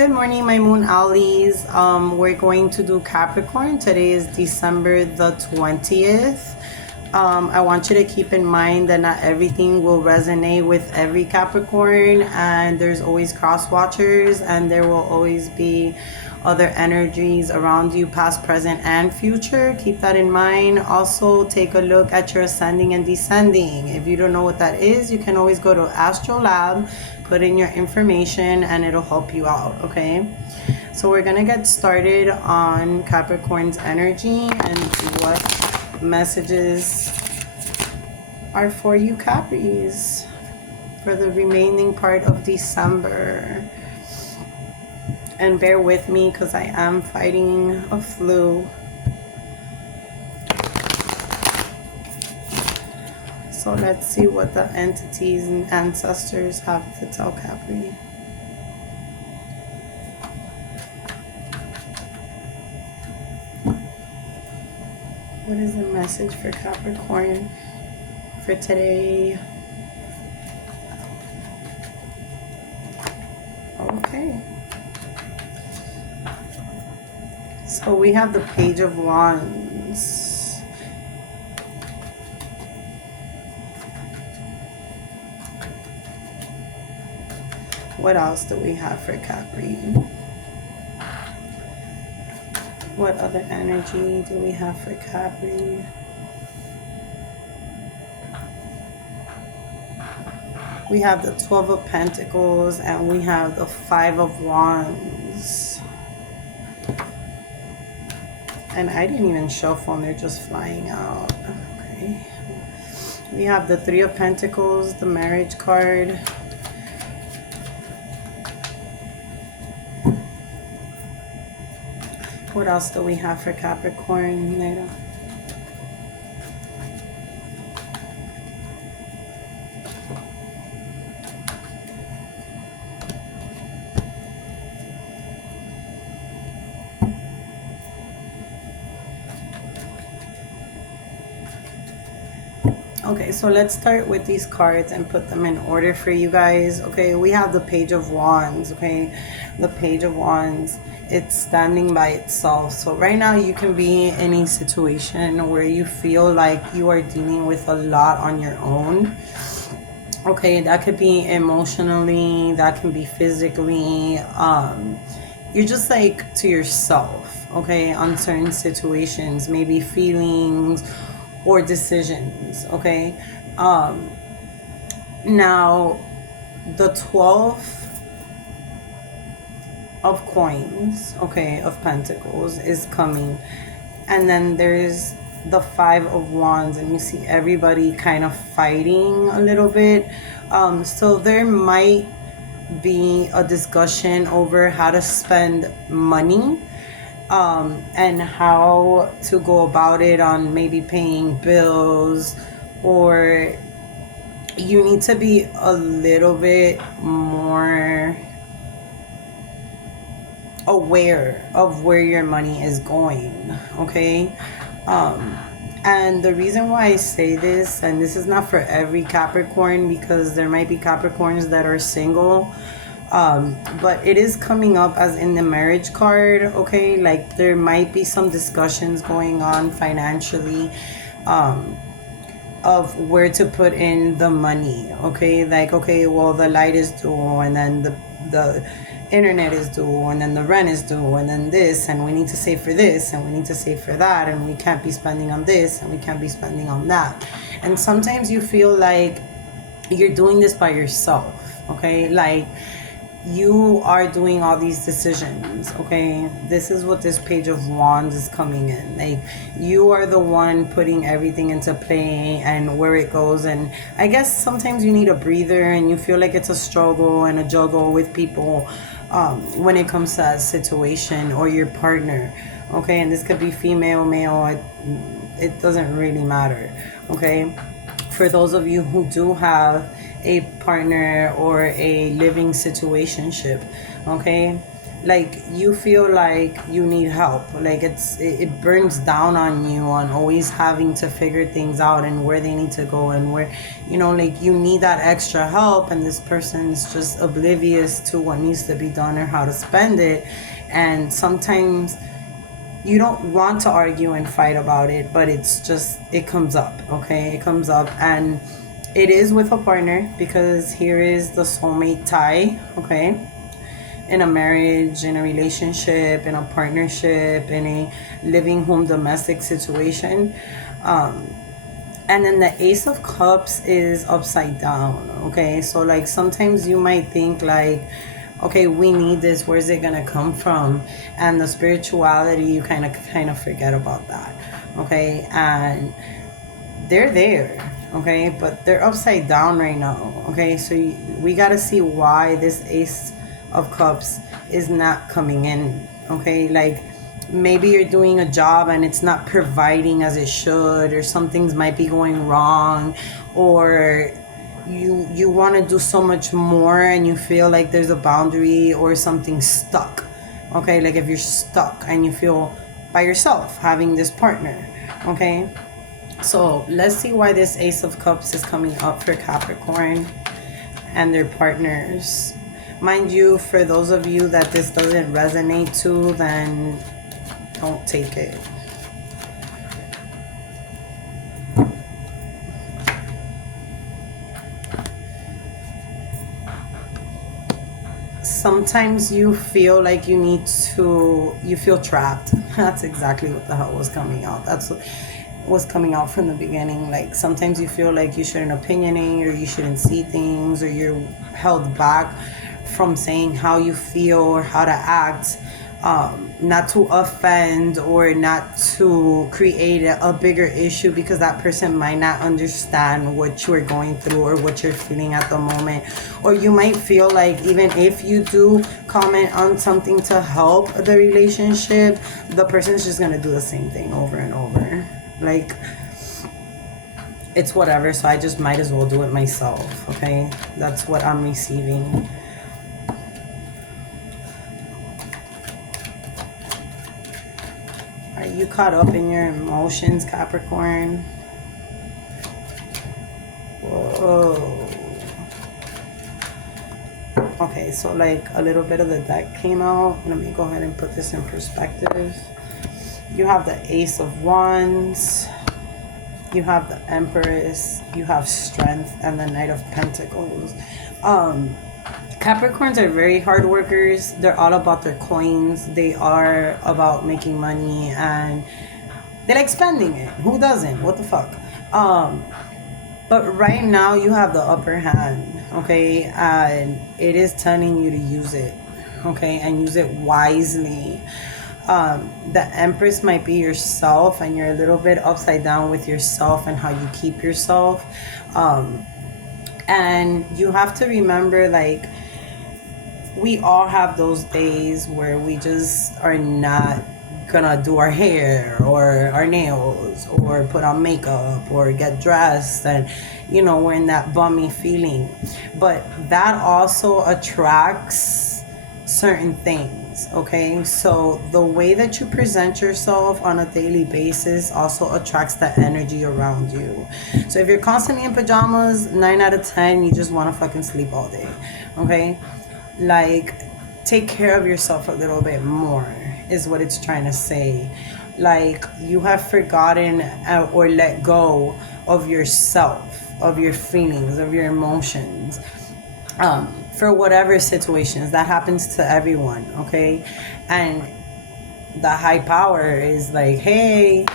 Good morning, my moon owlies. We're going to do Capricorn. Today is December the 20th. I want you to keep in mind that not everything will resonate with every Capricorn, and there's always cross watchers, and there will always be other energies around you, past, present, and future. Keep that in mind. Also, take a look at your ascending and descending. If you don't know what that is, you can always go to Astrolab, put in your information, and it'll help you out, okay? So we're gonna get started on Capricorn's energy and what messages are for you Capris for the remaining part of December. And bear with me because I am fighting a flu. So let's see what the entities and ancestors have to tell Capri. What is the message for Capricorn for today? Okay. So we have the Page of Wands. What else do we have for Capri? What other energy do we have for Capri? We have the 12 of Pentacles and we have the 5 of Wands. And I didn't even shuffle them, they're just flying out. Okay. We have the 3 of Pentacles, the marriage card. What else do we have for Capricorn, Neda? Okay, so let's start with these cards and put them in order for you guys. Okay, we have the Page of Wands. Okay, the Page of Wands, it's standing by itself. So right now you can be in a situation where you feel like you are dealing with a lot on your own. Okay, that could be emotionally, that can be physically. You're just like to yourself, okay, on certain situations, maybe feelings or decisions, okay? Now, the 12 of coins, okay, of pentacles is coming. And then there's the 5 of wands, and you see everybody kind of fighting a little bit. So there might be a discussion over how to spend money. And how to go about it on maybe paying bills, or you need to be a little bit more aware of where your money is going, okay? And the reason why I say this, and this is not for every Capricorn because there might be Capricorns that are single, but it is coming up as in the marriage card, okay? Like there might be some discussions going on financially of where to put in the money, okay? Like, okay, well, the light is due, and then the internet is due, and then the rent is due, and then this, and we need to save for this, and we need to save for that, and we can't be spending on this, and we can't be spending on that. And sometimes you feel like you're doing this by yourself, okay? Like you are doing all these decisions, okay? This is what this Page of Wands is coming in. Like you are the one putting everything into play and where it goes. And I guess sometimes you need a breather and you feel like it's a struggle and a juggle with people when it comes to that situation or your partner, okay? And this could be female, male, it doesn't really matter, okay? For those of you who do have a partner or a living situationship, okay, like you feel like you need help, like it burns down on you on always having to figure things out and where they need to go and where, you know, like you need that extra help, and this person's just oblivious to what needs to be done or how to spend it. And sometimes you don't want to argue and fight about it, but it's just, it comes up, okay? It comes up, and it is with a partner, because here is the soulmate tie, okay? In a marriage, in a relationship, in a partnership, in a living home domestic situation. And then the Ace of Cups is upside down, okay? So like sometimes you might think like, okay, we need this, where's it gonna come from? And the spirituality, you kind of forget about that, okay? And they're there, okay, but they're upside down right now, okay? So we gotta see why this Ace of Cups is not coming in, okay? Like maybe you're doing a job and it's not providing as it should, or some things might be going wrong, or you want to do so much more and you feel like there's a boundary or something stuck, okay? Like if you're stuck and you feel by yourself having this partner, okay? So let's see why this Ace of Cups is coming up for Capricorn and their partners. Mind you, for those of you that this doesn't resonate to, then don't take it. Sometimes you feel like you feel trapped. That's exactly what the hell was coming out. That's what was coming out from the beginning. Like sometimes you feel like you shouldn't opinionate, or you shouldn't see things, or you're held back from saying how you feel or how to act, not to offend or not to create a bigger issue, because that person might not understand what you're going through or what you're feeling at the moment. Or you might feel like even if you do comment on something to help the relationship, the person's just gonna do the same thing over and over. Like it's whatever, so I just might as well do it myself, okay? That's what I'm receiving. Are you caught up in your emotions, Capricorn? Whoa. Okay, so like a little bit of the deck came out. Let me go ahead and put this in perspective. You have the Ace of Wands. You have the Empress. You have Strength and the Knight of Pentacles. Capricorns are very hard workers. They're all about their coins. They are about making money, and they like spending it. Who doesn't? What the fuck? But right now you have the upper hand, okay? And it is telling you to use it, okay? And use it wisely. The Empress might be yourself, and you're a little bit upside down with yourself and how you keep yourself. And you have to remember, like, we all have those days where we just are not gonna do our hair or our nails or put on makeup or get dressed, and you know, we're in that bummy feeling. But that also attracts certain things, okay? So the way that you present yourself on a daily basis also attracts the energy around you. So if you're constantly in pajamas, 9 out of 10 you just want to fucking sleep all day, okay? Like, take care of yourself a little bit more is what it's trying to say. Like, you have forgotten or let go of yourself, of your feelings, of your emotions, for whatever situations. That happens to everyone, okay? And the high power is like, hey,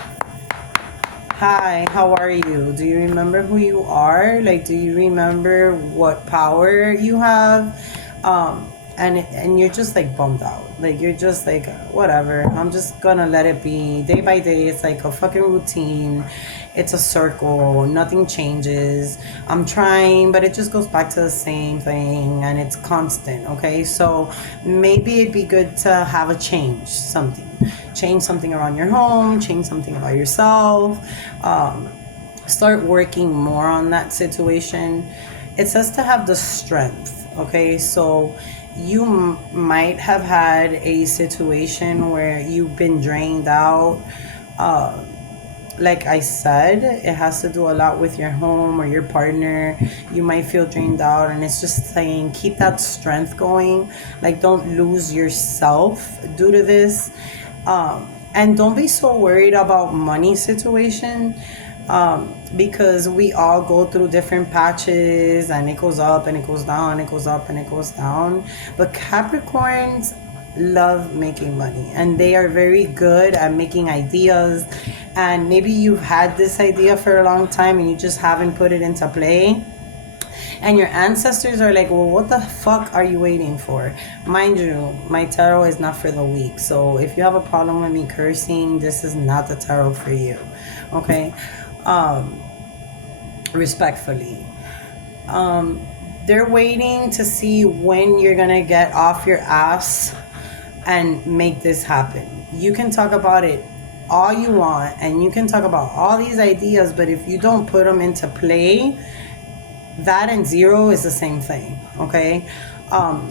hi, how are you? Do you remember who you are? Like, do you remember what power you have? And you're just like bummed out. Like, you're just like, whatever, I'm just gonna let it be. Day by day, it's like a fucking routine. It's a circle. Nothing changes. I'm trying, but it just goes back to the same thing, and it's constant, okay? So maybe it'd be good to have a change, change something around your home, change something about yourself, start working more on that situation. It says to have the strength, okay? So you might have had a situation where you've been drained out. uh, like I said, it has to do a lot with your home or your partner. You might feel drained out, and it's just saying keep that strength going. Like, don't lose yourself due to this. And don't be so worried about money situation, because we all go through different patches, and it goes up and it goes down, it goes up and it goes down. But Capricorns love making money, and they are very good at making ideas. And maybe you've had this idea for a long time and you just haven't put it into play, and your ancestors are like, well, what the fuck are you waiting for? Mind you, my tarot is not for the weak, so if you have a problem with me cursing, this is not the tarot for you. Okay. Respectfully, they're waiting to see when you're gonna get off your ass and make this happen. You can talk about it all you want, and you can talk about all these ideas, but if you don't put them into play, that and zero is the same thing. Okay.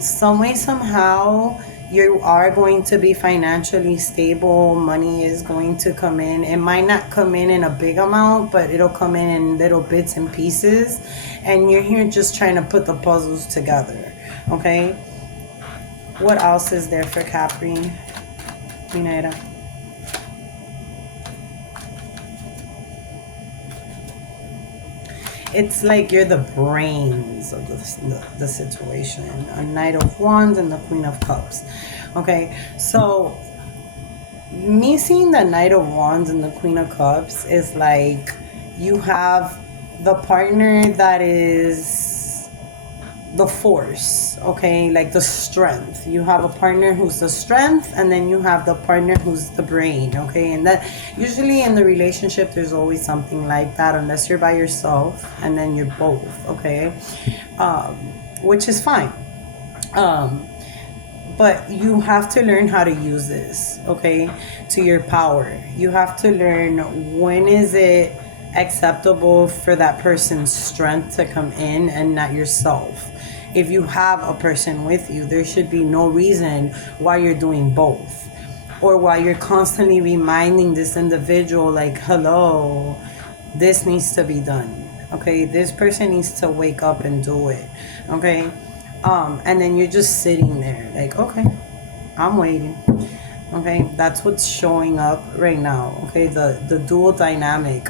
Some way, somehow, you are going to be financially stable. Money is going to come in. It might not come in a big amount, but it'll come in little bits and pieces, and you're here just trying to put the puzzles together. Okay. What else is there for Capri, Minaira? It's like you're the brains of the situation. A Knight of Wands and the Queen of Cups. Okay, so me seeing the Knight of Wands and the Queen of Cups is like you have the partner that is the force, okay, like the strength. You have a partner who's the strength, and then you have the partner who's the brain, okay. And that usually in the relationship there's always something like that, unless you're by yourself and then you're both, okay. Which is fine. But you have to learn how to use this, okay, to your power. You have to learn when is it acceptable for that person's strength to come in and not yourself. If you have a person with you, there should be no reason why you're doing both, or why you're constantly reminding this individual like, hello, this needs to be done, okay. This person needs to wake up and do it, okay. And then you're just sitting there like, okay, I'm waiting, okay. That's what's showing up right now, okay. The dual dynamic.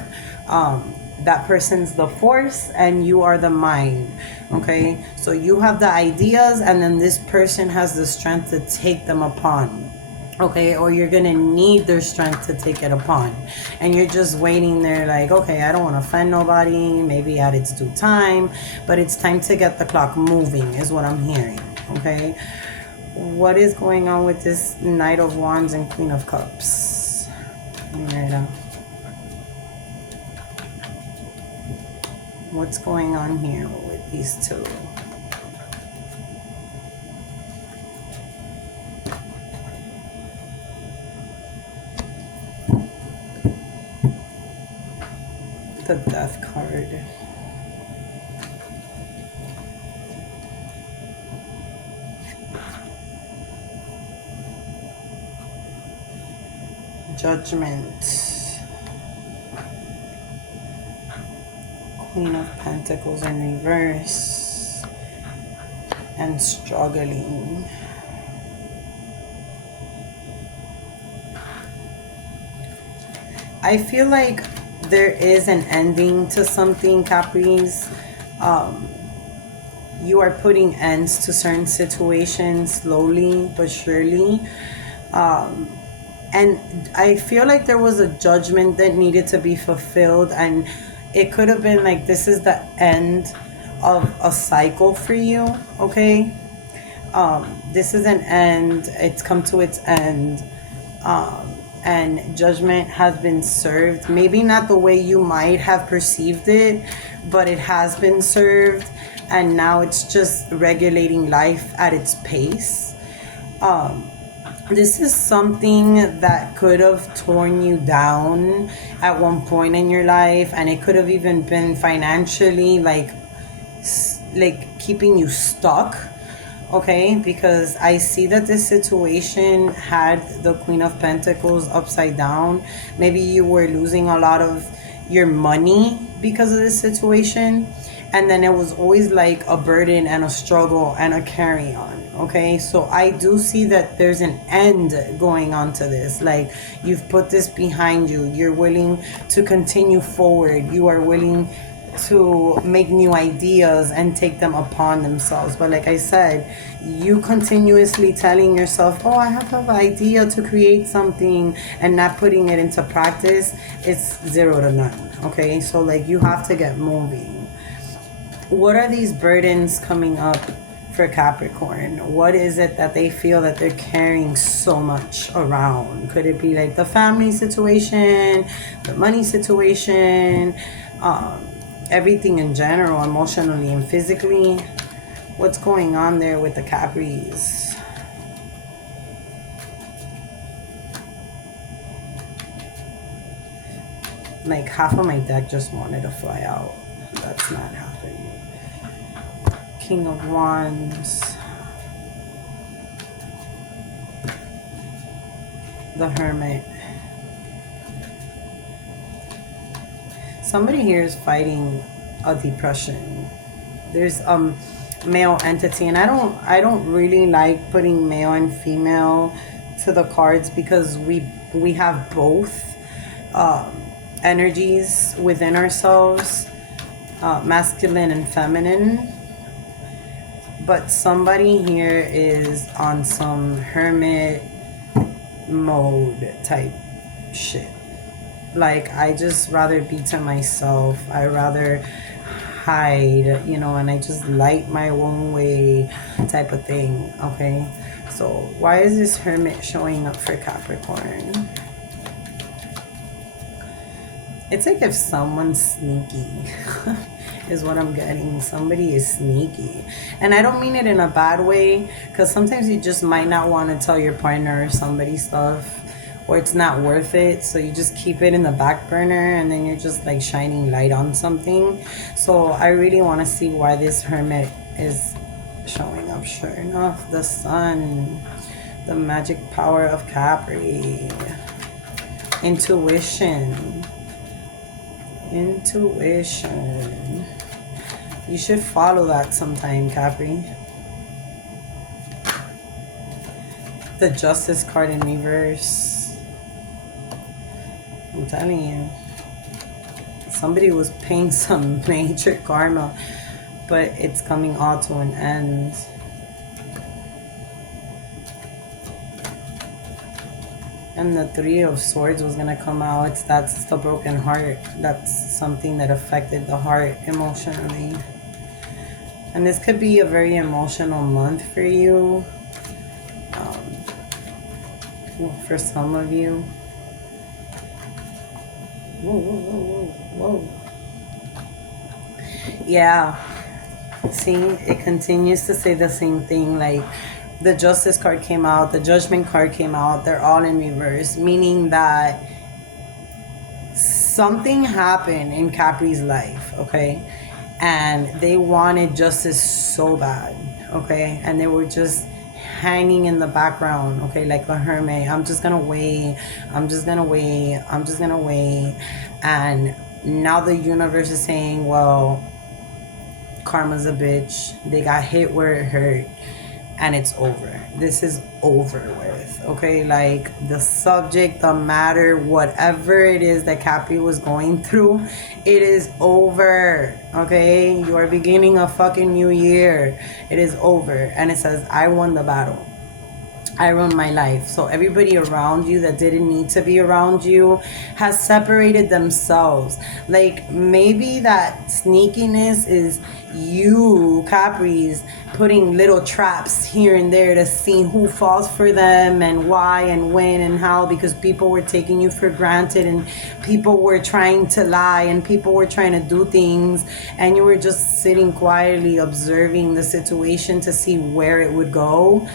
That person's the force and you are the mind, okay. So you have the ideas, and then this person has the strength to take them upon, okay. Or you're gonna need their strength to take it upon, and you're just waiting there like, okay, I don't want to offend nobody, maybe at its due time, but it's time to get the clock moving is what I'm hearing, okay. What is going on with this Knight of Wands and Queen of Cups? What's going on here with these two? The Death card. Judgment. Queen of Pentacles in reverse. And struggling. I feel like there is an ending to something, Capris. You are putting ends to certain situations slowly but surely. And I feel like there was a judgment that needed to be fulfilled, and it could have been like, this is the end of a cycle for you, okay? This is an end. It's come to its end. And judgment has been served. Maybe not the way you might have perceived it, but it has been served. And now it's just regulating life at its pace. This is something that could have torn you down at one point in your life, and it could have even been financially like keeping you stuck. okay? Because I see that this situation had the Queen of Pentacles upside down. Maybe you were losing a lot of your money because of this situation, and then it was always like a burden and a struggle and a carry on, okay? So I do see that there's an end going on to this. Like, you've put this behind you, you're willing to continue forward, you are willing to make new ideas and take them upon themselves. But like I said, you continuously telling yourself, oh, I have an idea to create something, and not putting it into practice, it's 0 to none, okay? So like, you have to get moving. What are these burdens coming up for Capricorn? What is it that they feel that they're carrying so much around? Could it be like the family situation, the money situation, everything in general, emotionally and physically? What's going on there with the Capris? Like, half of my deck just wanted to fly out. That's not happening. King of Wands. The Hermit. Somebody here is fighting a depression. There's male entity, and I don't really like putting male and female to the cards, because we have both energies within ourselves, masculine and feminine. But somebody here is on some hermit mode type shit. Like, I just rather be to myself. I rather hide, you know, and I just light my own way type of thing, okay? So why is this Hermit showing up for Capricorn? It's like if someone's sneaky is what I'm getting. Somebody is sneaky. And I don't mean it in a bad way, because sometimes you just might not want to tell your partner or somebody stuff, or it's not worth it, so you just keep it in the back burner, and then you're just like shining light on something. So I really want to see why this Hermit is showing up. Sure enough, the Sun, the magic power of Capri, intuition. You should follow that sometime, Capri. The Justice card in reverse. I'm telling you, somebody was paying some major karma, but it's coming all to an end. And the Three of Swords was gonna come out. That's the broken heart. That's something that affected the heart emotionally. And this could be a very emotional month for you. For some of you. Whoa. Yeah. See, it continues to say the same thing. Like, the Justice card came out, the Judgment card came out. They're all in reverse, meaning that something happened in Capri's life, okay? And they wanted justice so bad, okay? And they were just hanging in the background, okay? Like a hermit. I'm just gonna wait. And now the universe is saying, well, karma's a bitch. They got hit where it hurt. And it's over. This is over with, okay? Like, the subject, the matter, whatever it is that Capri was going through, it is over, okay? You are beginning a fucking new year. It is over. And it says, I won the battle. I run my life. So everybody around you that didn't need to be around you has separated themselves. Like, maybe that sneakiness is you, Capris, putting little traps here and there to see who falls for them and why and when and how, because people were taking you for granted and people were trying to lie and people were trying to do things, and you were just sitting quietly observing the situation to see where it would go.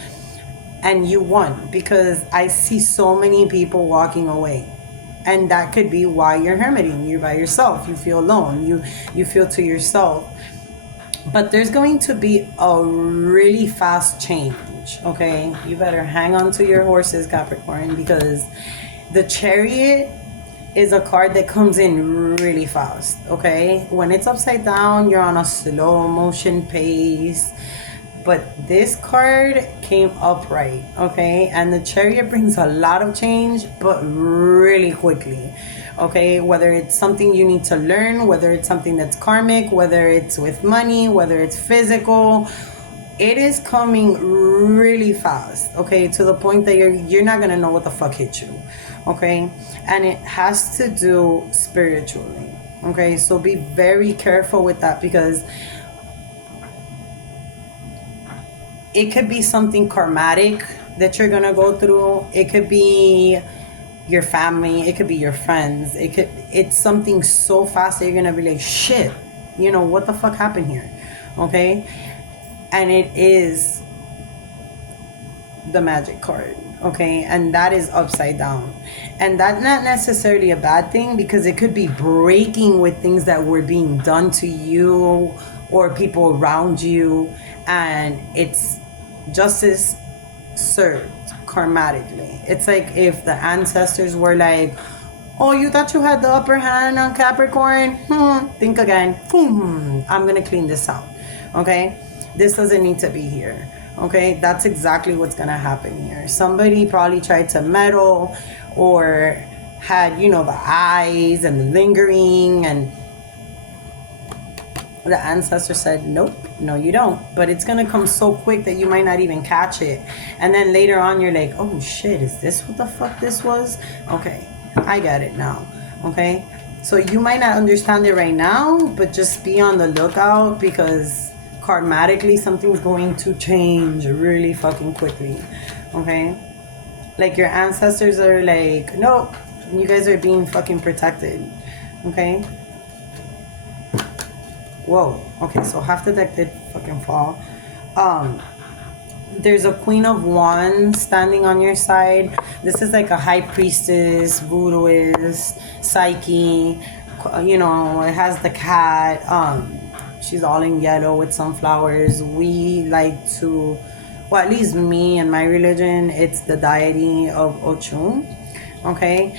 And you won, because I see so many people walking away. And that could be why you're hermiting. You're by yourself. You feel alone. You feel to yourself. but there's going to be a really fast change. Okay, you better hang on to your horses, Capricorn, because the Chariot is a card that comes in really fast. Okay, when it's upside down, you're on a slow motion pace, but this card came upright. Okay, and the Chariot brings a lot of change, but really quickly. Okay, whether it's something you need to learn, whether it's something that's karmic, whether it's with money, whether it's physical, it is coming really fast. Okay, to the point that you're not gonna know what the fuck hit you. Okay, and it has to do spiritually. Okay, so be very careful with that, because it could be something karmatic that you're gonna go through. It could be your family, it could be your friends, it's something so fast that you're gonna be like, shit, what the fuck happened here? Okay, and it is the Magic card. Okay, and that is upside down, and that's not necessarily a bad thing, because it could be breaking with things that were being done to you or people around you, and it's justice served karmatically. It's like if the ancestors were like, oh, you thought you had the upper hand on Capricorn? Think again. I'm gonna clean this out. Okay, this doesn't need to be here. Okay, that's exactly what's gonna happen here. Somebody probably tried to meddle, or had the eyes and the lingering, and the ancestor said, nope, no you don't. But it's gonna come so quick that you might not even catch it, and then later on you're like, oh shit, is this what the fuck this was? Okay, I get it now. Okay, so you might not understand it right now, but just be on the lookout, because karmatically something's going to change really fucking quickly. Okay, like your ancestors are like, nope, you guys are being fucking protected. Okay, whoa. Okay, so half the deck did fucking fall. There's a Queen of Wands standing on your side. This is like a high priestess, voodooist, psyche. It has the cat. She's all in yellow with some flowers. We like to, well, at least me and my religion, it's the deity of Ochun. Okay,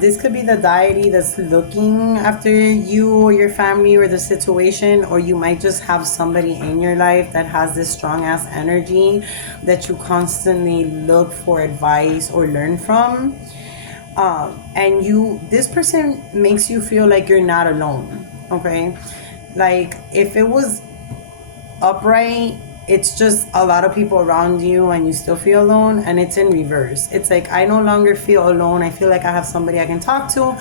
this could be the deity that's looking after you or your family or the situation, or you might just have somebody in your life that has this strong ass energy that you constantly look for advice or learn from. And this person makes you feel like you're not alone. Okay, like if it was upright, it's just a lot of people around you and you still feel alone, and it's in reverse. It's like, I no longer feel alone. I feel like I have somebody I can talk to.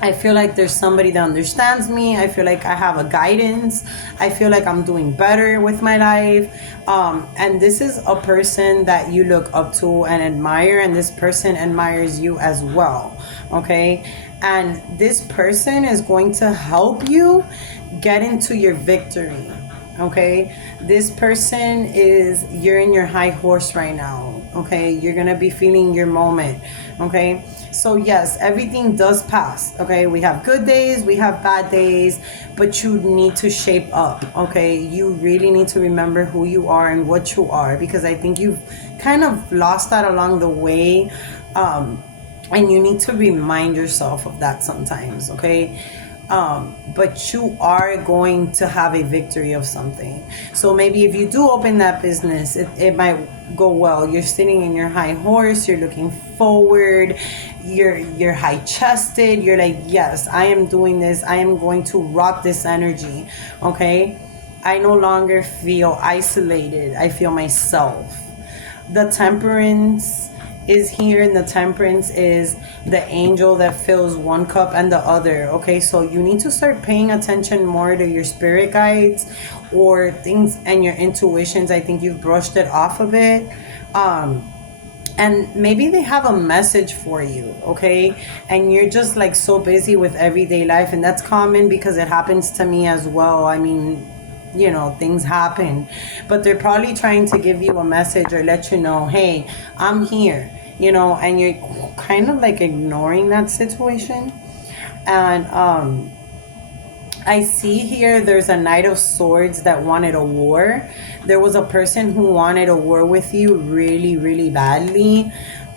I feel like there's somebody that understands me. I feel like I have a guidance. I feel like I'm doing better with my life. And this is a person that you look up to and admire, and this person admires you as well. Okay, and this person is going to help you get into your victory. Okay, this person you're in your high horse right now. Okay, you're gonna be feeling your moment. Okay, so yes, everything does pass. Okay, we have good days, we have bad days, but you need to shape up. Okay, you really need to remember who you are and what you are, because I think you've kind of lost that along the way, and you need to remind yourself of that sometimes. Okay, but you are going to have a victory of something. So maybe if you do open that business, it might go well. You're sitting in your high horse, you're looking forward, you're high chested, you're like, yes, I am doing this, I am going to rock this energy. Okay, I no longer feel isolated, I feel myself. The Temperance is here, and the Temperance is the angel that fills one cup and the other. Okay, so you need to start paying attention more to your spirit guides or things and your intuitions. I think you've brushed it off a bit, and maybe they have a message for you. Okay, and you're just like so busy with everyday life, and that's common because it happens to me as well. I mean, things happen, but they're probably trying to give you a message or let you know, hey, I'm here, and you're kind of like ignoring that situation. And I see here there's a Knight of Swords that wanted a war. There was a person who wanted a war with you really, really badly.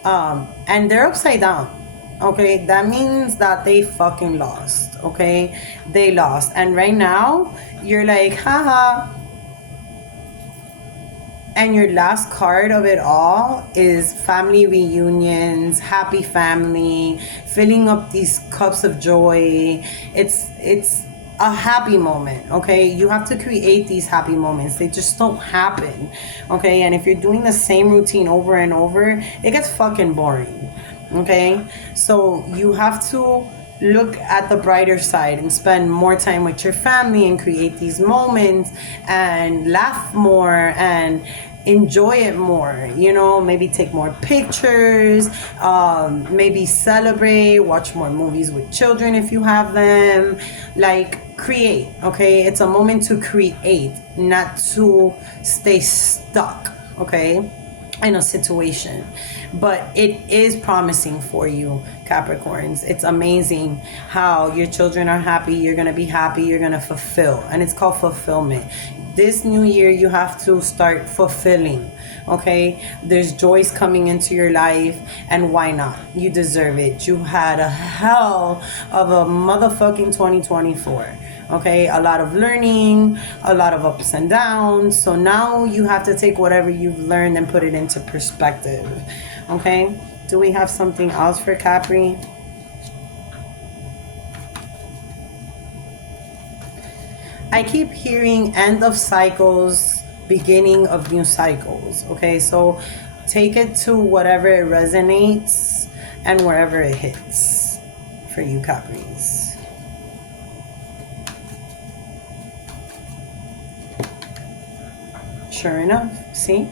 And they're upside down. Okay, that means that they fucking lost. Okay, they lost. And right now, you're like, haha, and your last card of it all is family reunions, happy family, filling up these cups of joy. It's a happy moment, okay? You have to create these happy moments. They just don't happen, okay? And if you're doing the same routine over and over, it gets fucking boring, okay? So you have to look at the brighter side and spend more time with your family and create these moments and laugh more and enjoy it more, you know, maybe take more pictures, maybe celebrate, watch more movies with children if you have them, like create, okay? It's a moment to create, not to stay stuck, okay, in a situation. But it is promising for you, Capricorns. It's amazing how your children are happy, you're gonna be happy, you're gonna fulfill, and it's called fulfillment. This new year you have to start fulfilling, okay? There's joys coming into your life, and why not? You deserve it. You had a hell of a motherfucking 2024, okay? A lot of learning, a lot of ups and downs. So now you have to take whatever you've learned and put it into perspective, okay? Do we have something else for Capri? I keep hearing end of cycles, beginning of new cycles, okay? So take it to whatever it resonates and wherever it hits for you, Capris. Sure enough, see?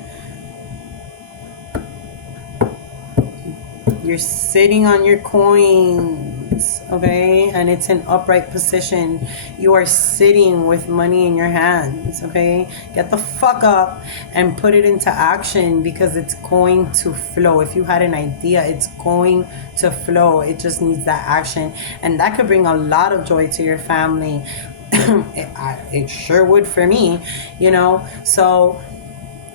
You're sitting on your coins, okay? And it's in upright position. You are sitting with money in your hands, okay? Get the fuck up and put it into action because it's going to flow. If you had an idea, it's going to flow. It just needs that action. And that could bring a lot of joy to your family. It sure would for me, you know? So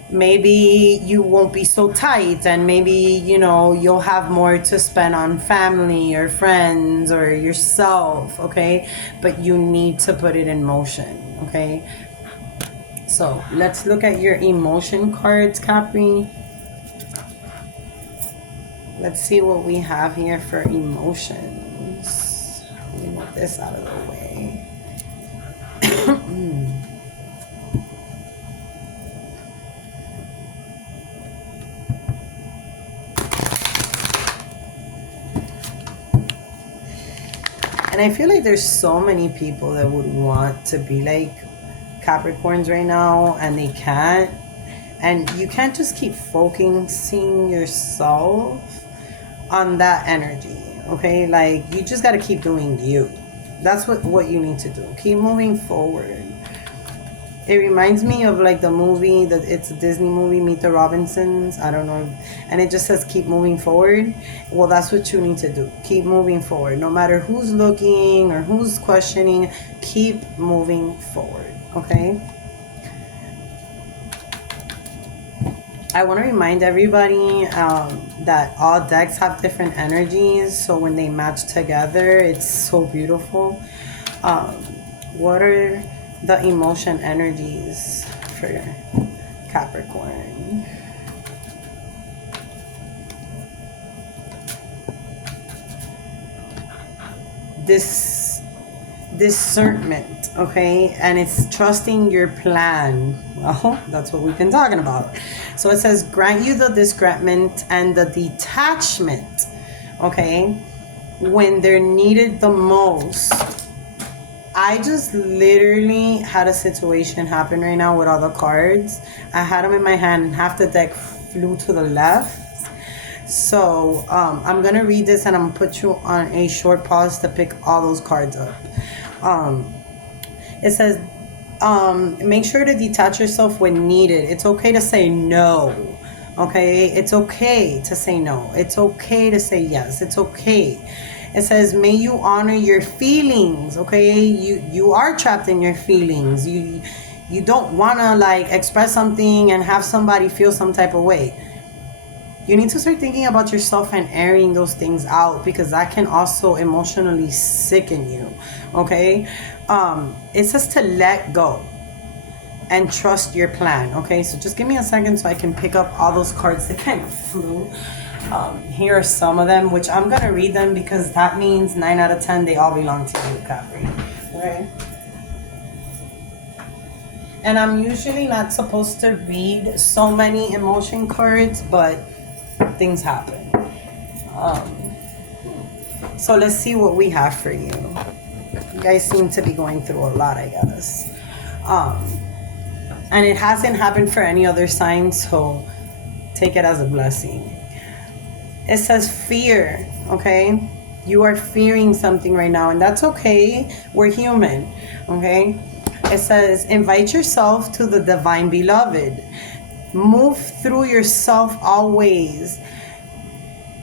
maybe you won't be so tight, and maybe, you know, you'll have more to spend on family or friends or yourself, okay? But you need to put it in motion, okay? So let's look at your emotion cards, Capri. Let's see what we have here for emotions. Let me move this out of the way. And I feel like there's so many people that would want to be like Capricorns right now, and they can't. And you can't just keep focusing yourself on that energy, okay? Like, you just got to keep doing you. That's what you need to do. Keep moving forward. It reminds me of like the movie, that it's a Disney movie, Meet the Robinsons. I don't know. And it just says keep moving forward. Well, that's what you need to do. Keep moving forward. No matter who's looking or who's questioning, keep moving forward. Okay? I want to remind everybody that all decks have different energies. So when they match together, it's so beautiful. What are the emotion energies for Capricorn? This discernment, okay? And it's trusting your plan. Well, that's what we've been talking about. So it says grant you the discernment and the detachment, okay, when they're needed the most. I just literally had a situation happen right now with all the cards. I had them in my hand and half the deck flew to the left. So I'm going to read this and I'm going to put you on a short pause to pick all those cards up. It says, make sure to detach yourself when needed. It's okay to say no, Okay, it's okay to say no. It's okay to say yes. It's okay. It says, may you honor your feelings. Okay, you are trapped in your feelings. You don't want to like express something and have somebody feel some type of way. You need to start thinking about yourself and airing those things out, because that can also emotionally sicken you. Okay, it says to let go and trust your plan. Okay, so just give me a second so I can pick up all those cards that kind of flew. Here are some of them, which I'm gonna read them because that means 9 out of 10 they all belong to you, Capri. Okay. And I'm usually not supposed to read so many emotion cards, but things happen. So let's see what we have for you. You guys seem to be going through a lot, I guess. And it hasn't happened for any other sign, so take it as a blessing. It says fear, okay? You are fearing something right now, and that's okay. We're human, okay? It says, invite yourself to the divine beloved. Move through yourself always.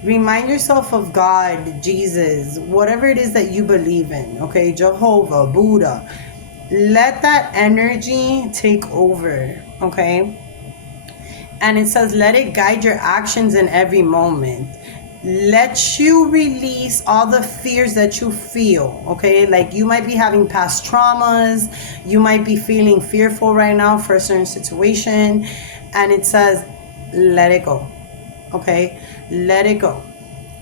Remind yourself of God, Jesus, whatever it is that you believe in, okay? Jehovah, Buddha. Let that energy take over, okay? And it says, let it guide your actions in every moment. Let you release all the fears that you feel, okay? Like you might be having past traumas. You might be feeling fearful right now for a certain situation. And it says, let it go, okay? Let it go.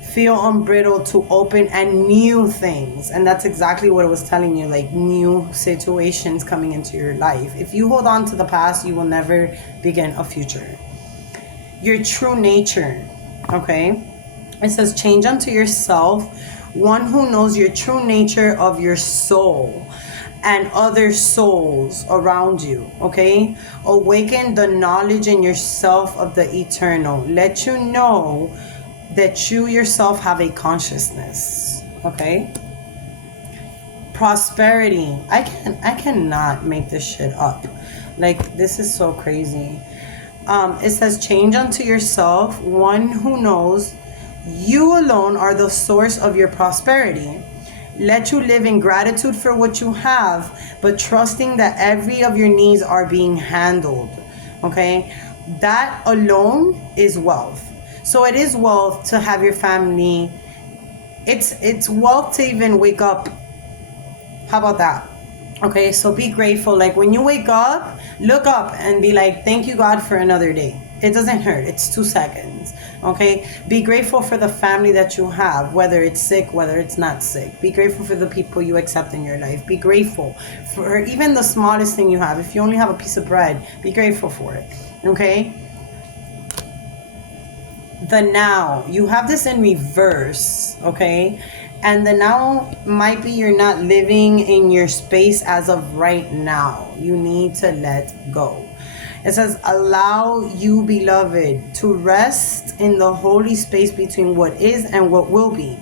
Feel unbridled to open and new things. And that's exactly what it was telling you, like new situations coming into your life. If you hold on to the past, you will never begin a future. Your true nature, okay? It says, change unto yourself, one who knows your true nature of your soul and other souls around you, okay? Awaken the knowledge in yourself of the eternal. Let you know that you yourself have a consciousness, okay? Prosperity. I cannot make this shit up. Like, this is so crazy. It says, change unto yourself, one who knows you alone are the source of your prosperity. Let you live in gratitude for what you have, but trusting that every of your needs are being handled, okay? That alone is wealth. So it is wealth to have your family. It's wealth to even wake up. How about that? Okay, so be grateful. Like when you wake up, look up and be like, thank you, God, for another day. It doesn't hurt. It's 2 seconds. Okay, be grateful for the family that you have, whether it's sick, whether it's not sick. Be grateful for the people you accept in your life. Be grateful for even the smallest thing you have. If you only have a piece of bread, be grateful for it. Okay, the now, you have this in reverse. Okay, and the now might be you're not living in your space as of right now. You need to let go. It says, allow you, beloved, to rest in the holy space between what is and what will be.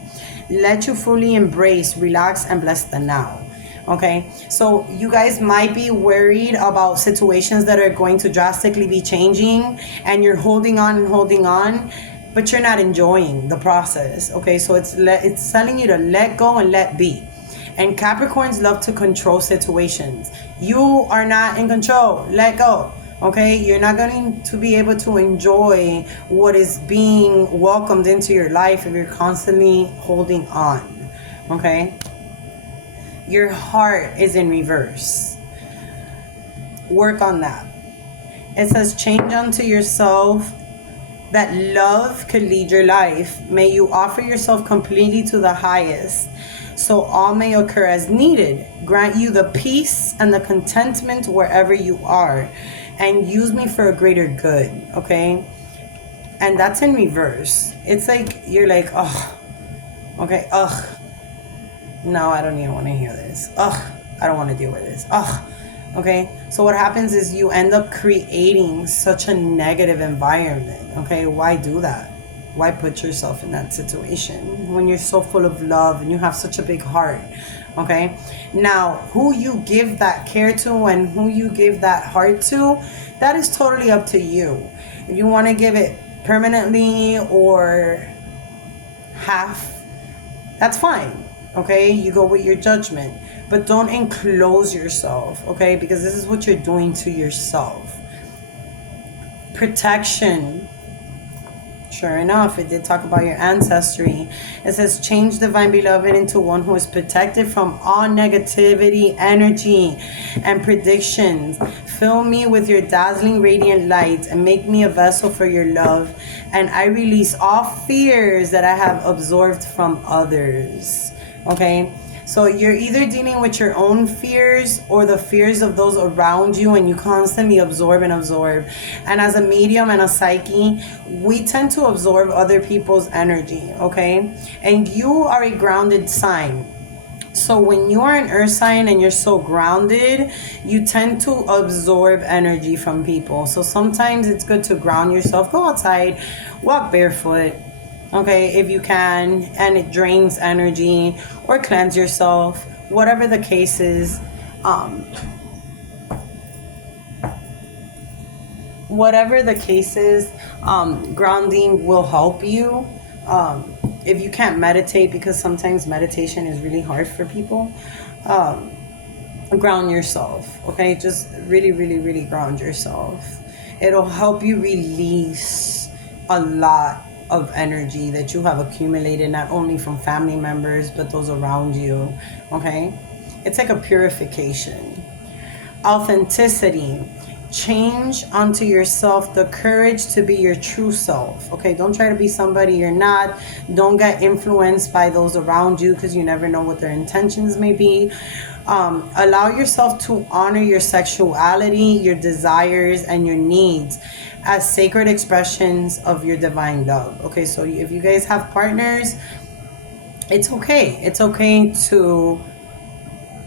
Let you fully embrace, relax, and bless the now. Okay, so you guys might be worried about situations that are going to drastically be changing, and you're holding on, but you're not enjoying the process. Okay, so it's telling you to let go and let be. And Capricorns love to control situations. You are not in control. Let go. Okay, you're not going to be able to enjoy what is being welcomed into your life if you're constantly holding on. Okay, your heart is in reverse. Work on that. It says, change unto yourself that love could lead your life. May you offer yourself completely to the highest, so all may occur as needed. Grant you the peace and the contentment wherever you are, and use me for a greater good. Okay, and that's in reverse. It's like you're like, oh, okay, ugh, no, I don't even want to hear this. Ugh, I don't want to deal with this. Ugh. Okay, so what happens is you end up creating such a negative environment. Okay, why do that? Why put yourself in that situation when you're so full of love and you have such a big heart? Okay, now who you give that care to and who you give that heart to, that is totally up to you. If you want to give it permanently or half, that's fine. Okay, you go with your judgment, but don't enclose yourself, okay? Because this is what you're doing to yourself. Protection. Sure enough, it did talk about your ancestry. It says, change divine beloved into one who is protected from all negativity, energy, and predictions. Fill me with your dazzling radiant light and make me a vessel for your love. And I release all fears that I have absorbed from others. Okay? So you're either dealing with your own fears or the fears of those around you, and you constantly absorb and absorb. And as a medium and a psyche, we tend to absorb other people's energy, okay? And you are a grounded sign. So when you are an earth sign and you're so grounded, you tend to absorb energy from people. So sometimes it's good to ground yourself. Go outside, walk barefoot, okay, if you can, and it drains energy, or cleanse yourself, whatever the case is. Whatever the case is, grounding will help you. If you can't meditate, because sometimes meditation is really hard for people, ground yourself, okay? Just really, really, really ground yourself. It'll help you release a lot of energy that you have accumulated, not only from family members, but those around you, okay? It's like a purification. Authenticity. Change unto yourself the courage to be your true self, okay? Don't try to be somebody you're not. Don't get influenced by those around you, because you never know what their intentions may be. Allow yourself to honor your sexuality, your desires, and your needs as sacred expressions of your divine love. Okay, so if you guys have partners, it's okay. It's okay to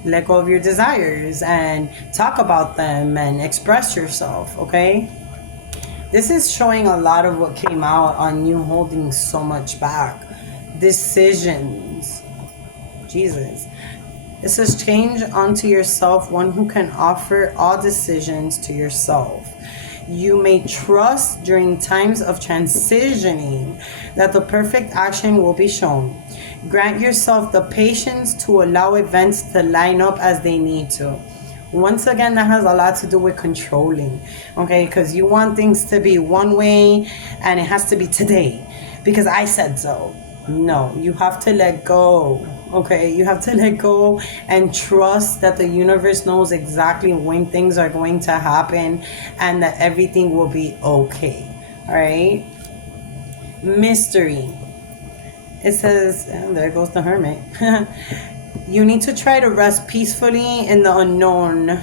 let go of your desires and talk about them and express yourself, okay? This is showing a lot of what came out on you holding so much back. Decisions. Jesus. It says, change unto yourself one who can offer all decisions to yourself. You may trust during times of transitioning that the perfect action will be shown. Grant yourself the patience to allow events to line up as they need to. Once again, that has a lot to do with controlling, okay? Because you want things to be one way and it has to be today because I said so. No, you have to let go, okay? You have to let go and trust that the universe knows exactly when things are going to happen and that everything will be okay, all right? Mystery. It says, and there goes the hermit. You need to try to rest peacefully in the unknown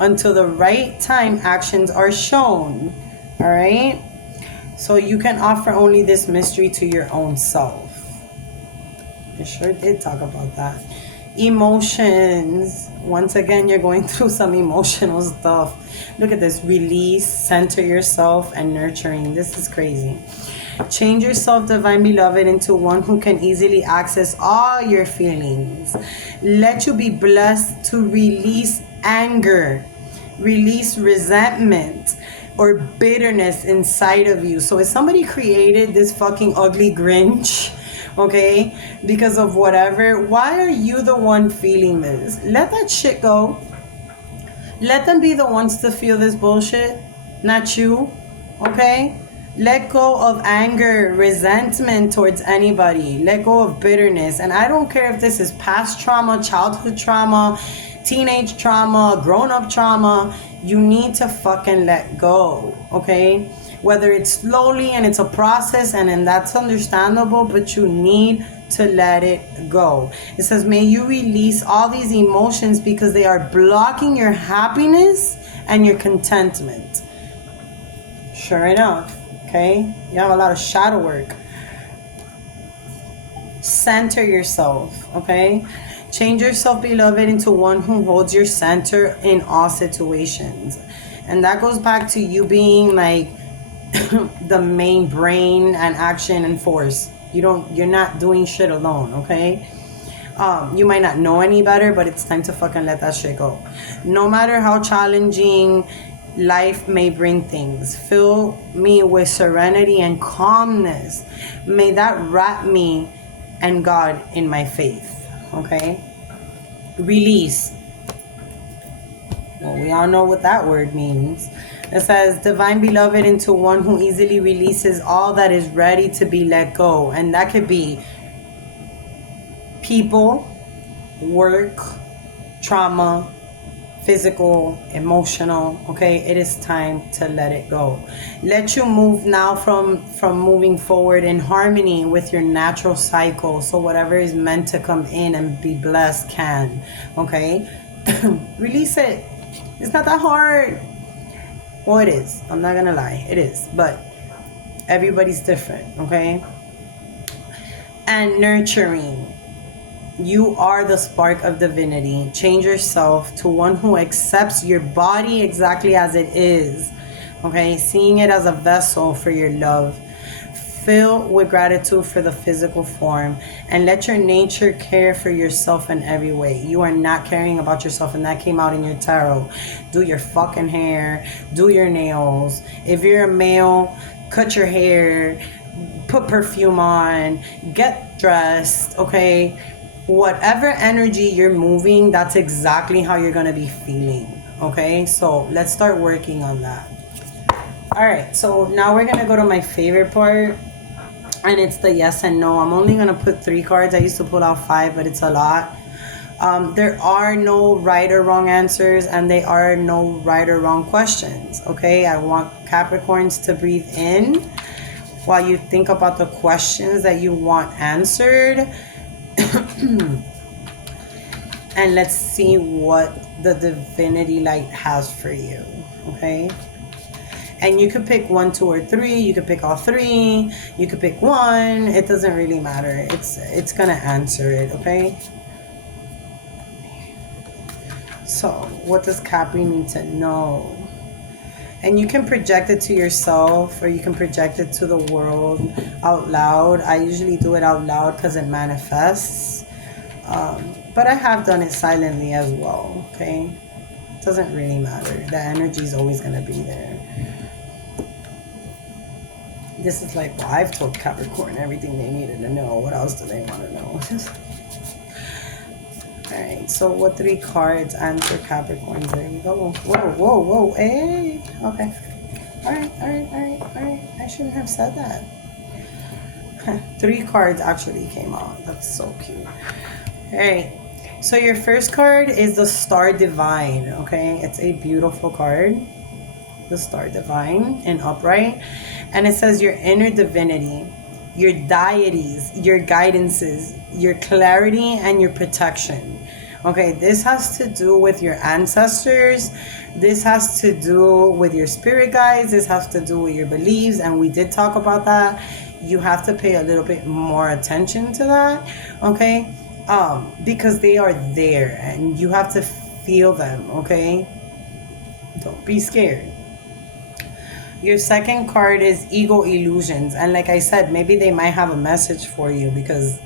until the right time actions are shown, all right? So you can offer only this mystery to your own self. It sure did talk about that. Emotions. Once again, you're going through some emotional stuff. Look at this. Release, center yourself, and nurturing. This is crazy. Change yourself, divine beloved, into one who can easily access all your feelings. Let you be blessed to release anger, release resentment, or bitterness inside of you. So if somebody created this fucking ugly Grinch, okay, because of whatever, why are you the one feeling this? Let that shit go. Let them be the ones to feel this bullshit, not you, okay? Let go of anger, resentment towards anybody. Let go of bitterness. And I don't care if this is past trauma, childhood trauma, teenage trauma, grown-up trauma. You need to fucking let go, okay? Whether it's slowly and it's a process, and then that's understandable, but you need to let it go. It says, may you release all these emotions because they are blocking your happiness and your contentment. Sure enough, okay? You have a lot of shadow work. Center yourself, okay? Change yourself, beloved, into one who holds your center in all situations. And that goes back to you being like the main brain and action and force. You're not doing shit alone, okay? You might not know any better, but it's time to fucking let that shit go. No matter how challenging life may bring things. Fill me with serenity and calmness. May that wrap me and God in my faith. Okay? Release. Well, we all know what that word means. It says, divine beloved, into one who easily releases all that is ready to be let go. And that could be people, work, trauma, physical, emotional. Okay, it is time to let it go. Let you move now from moving forward in harmony with your natural cycle. So whatever is meant to come in and be blessed can. Okay, release it. It's not that hard. Well, it is. I'm not gonna lie, it is. But everybody's different. Okay. And nurturing. You are the spark of divinity. Change yourself to one who accepts your body exactly as it is. Okay, seeing it as a vessel for your love. Fill with gratitude for the physical form and let your nature care for yourself in every way. You are not caring about yourself, and that came out in your tarot. Do your fucking hair, do your nails. If you're a male, cut your hair, put perfume on, get dressed, okay? Whatever energy you're moving, that's exactly how you're gonna be feeling. Okay, so let's start working on that. All right, so now we're gonna go to my favorite part, and it's the yes and no. I'm only gonna put 3 cards. I used to pull out 5, but it's a lot. There are no right or wrong answers, and there are no right or wrong questions. Okay, I want Capricorns to breathe in while you think about the questions that you want answered. And let's see what the divinity light has for you. Okay, and you could pick 1, 2, or 3. You could pick all 3. You could pick 1. It doesn't really matter. It's gonna answer it. Okay, so what does Capri need to know? And you can project it to yourself, or you can project it to the world out loud. I usually do it out loud because it manifests. But I have done it silently as well, okay? It doesn't really matter. The energy is always going to be there. This is like, well, I've told Capricorn everything they needed to know. What else do they want to know? All right, so what 3 cards answer Capricorns? There we go. Whoa, whoa, whoa, hey. Okay. All right. I shouldn't have said that. 3 cards actually came out. That's so cute. All right. So your first card is the Star Divine, okay? It's a beautiful card. The Star Divine in upright. And it says your inner divinity, your deities, your guidances, your clarity, and your protection. Okay, this has to do with your ancestors. This has to do with your spirit guides. This has to do with your beliefs. And we did talk about that. You have to pay a little bit more attention to that, okay? Because they are there and you have to feel them, okay? Don't be scared. Your second card is Ego Illusions. And like I said, maybe they might have a message for you, because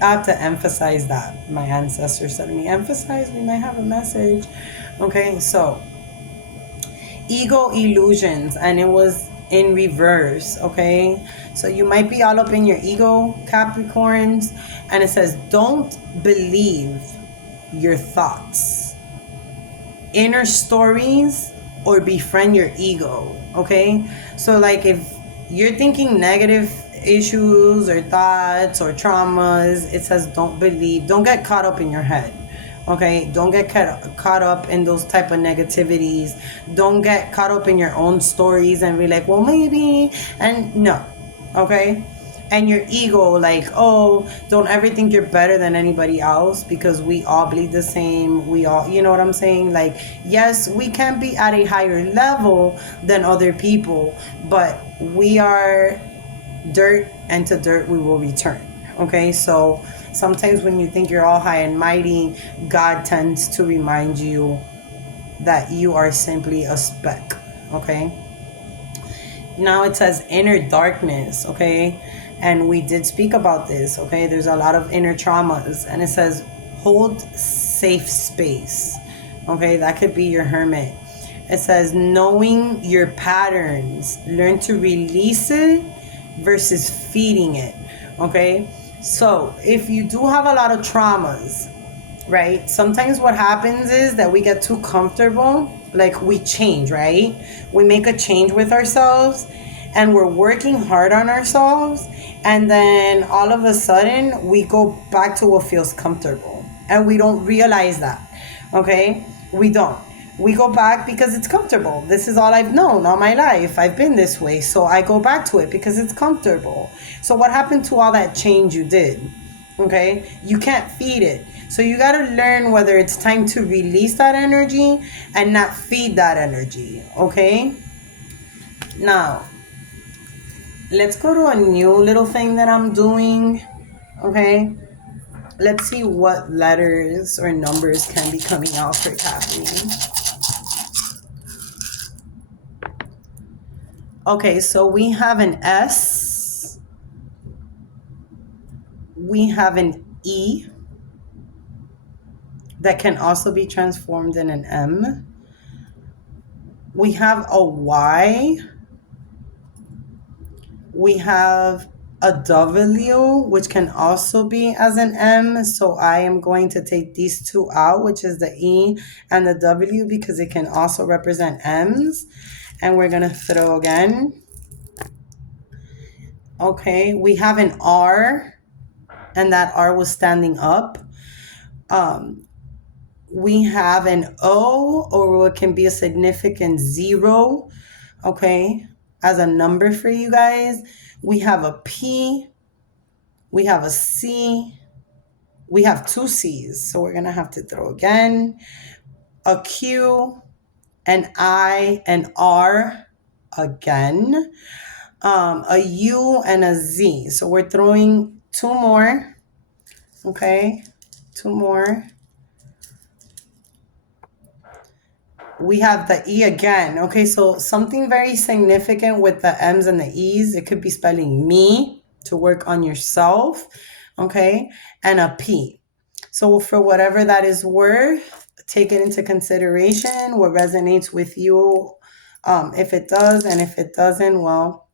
I have to emphasize that. My ancestors said to me, emphasize, we might have a message. Okay, so Ego Illusions, and it was in reverse, okay? So you might be all up in your ego, Capricorns, and it says, don't believe your thoughts, inner stories, or befriend your ego, okay? So like if you're thinking negative issues or thoughts or traumas, it says don't believe, don't get caught up in your head. Okay, don't get caught up in those type of negativities. Don't get caught up in your own stories and be like, well, maybe, and no, okay? And your ego, like, oh, don't ever think you're better than anybody else, because we all bleed the same. We all, you know what I'm saying? Like, yes, we can be at a higher level than other people, but we are dirt, and to dirt we will return. Okay, so sometimes when you think you're all high and mighty, God tends to remind you that you are simply a speck. Okay, now it says inner darkness. Okay, and we did speak about this. Okay, there's a lot of inner traumas, and it says hold safe space. Okay, that could be your hermit. It says knowing your patterns, learn to release it versus feeding it. Okay, so if you do have a lot of traumas, right, sometimes what happens is that we get too comfortable. Like, we change, right? We make a change with ourselves and we're working hard on ourselves, and then all of a sudden we go back to what feels comfortable and we don't realize that. Okay, we don't. We go back because it's comfortable. This is all I've known all my life. I've been this way, so I go back to it because it's comfortable. So what happened to all that change you did? Okay, you can't feed it. So you got to learn whether it's time to release that energy and not feed that energy. Okay, now let's go to a new little thing that I'm doing. Okay, let's see what letters or numbers can be coming out for Kathleen. Okay, so we have an S, we have an E that can also be transformed in an M. We have a Y, we have a W, which can also be as an M. So I am going to take these two out, which is the E and the W, because it can also represent M's. And we're going to throw again. Okay, we have an R, and that R was standing up. We have an O, or what can be a significant 0, okay, as a number for you guys. We have a P, we have a C, we have 2 C's, so we're gonna have to throw again. A Q, an I, an R again. A U and a Z. So we're throwing 2 more. Okay, 2 more. We have the E again. Okay, so something very significant with the M's and the E's. It could be spelling me, to work on yourself. Okay, and a P. So for whatever that is worth, take it into consideration, what resonates with you, if it does, and if it doesn't, well,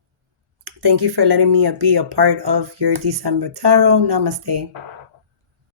thank you for letting me be a part of your December tarot. Namaste.